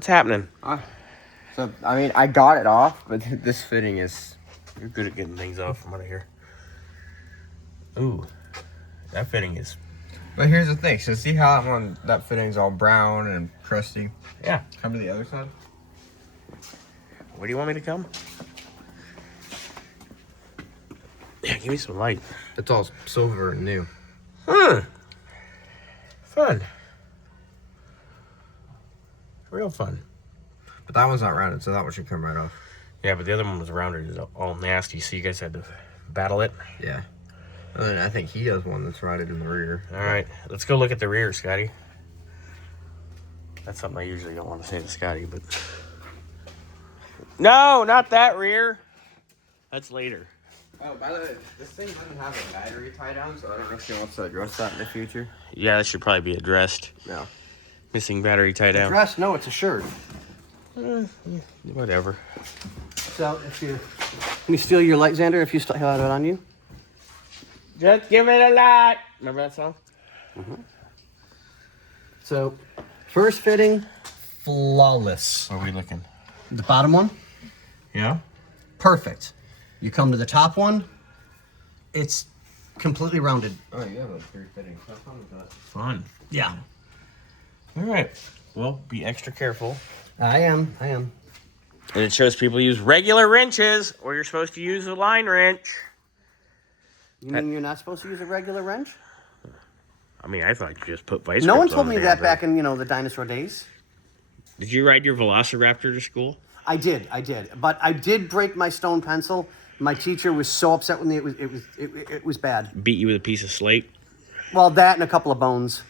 What's happening? So, I mean, I got it off, but this fitting is... You're good at getting things off from out of here. Ooh, that fitting is... But here's the thing. So see how that fitting's all brown and crusty? Yeah. Come to the other side. Where do you want me to come? Yeah, give me some light. It's all silver and new. Fun. Real fun. But that one's not rounded, so that one should come right off. Yeah, but the other one was rounded. It's all nasty, so you guys had to battle it. Yeah. And then I think he has one that's rounded in the rear. All right, let's go look at the rear, Scotty. That's something I usually don't want to say to Scotty, but... No, not that rear. That's later. Oh, by the way, this thing doesn't have a battery tie down, so I don't know if he wants to address that in the future. Yeah, that should probably be addressed. No. Missing battery tie down. Addressed? No, it's assured. Whatever. So, if you... Can you steal your light, Xander, if you still have it on you? Just give it a light. Remember that song? Mm-hmm. So, first fitting, flawless. Where are we looking? The bottom one, Yeah? perfect. You come to the top one, it's completely rounded. Oh, you have a 3 fittings. How fun is that? Fun. Yeah. All right. Well, be extra careful. I am. And it shows people use regular wrenches, or you're supposed to use a line wrench. You mean you're not supposed to use a regular wrench? I mean, I thought you just put vice No one grips told on me the that damn back thing. in, the dinosaur days. Did you ride your Velociraptor to school? I did. But I did break my stone pencil. My teacher was so upset with me. It was bad. Beat you with a piece of slate? Well, that and a couple of bones.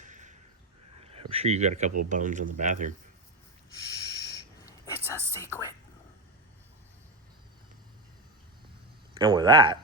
I'm sure you got a couple of bones in the bathroom. It's a secret. And with that,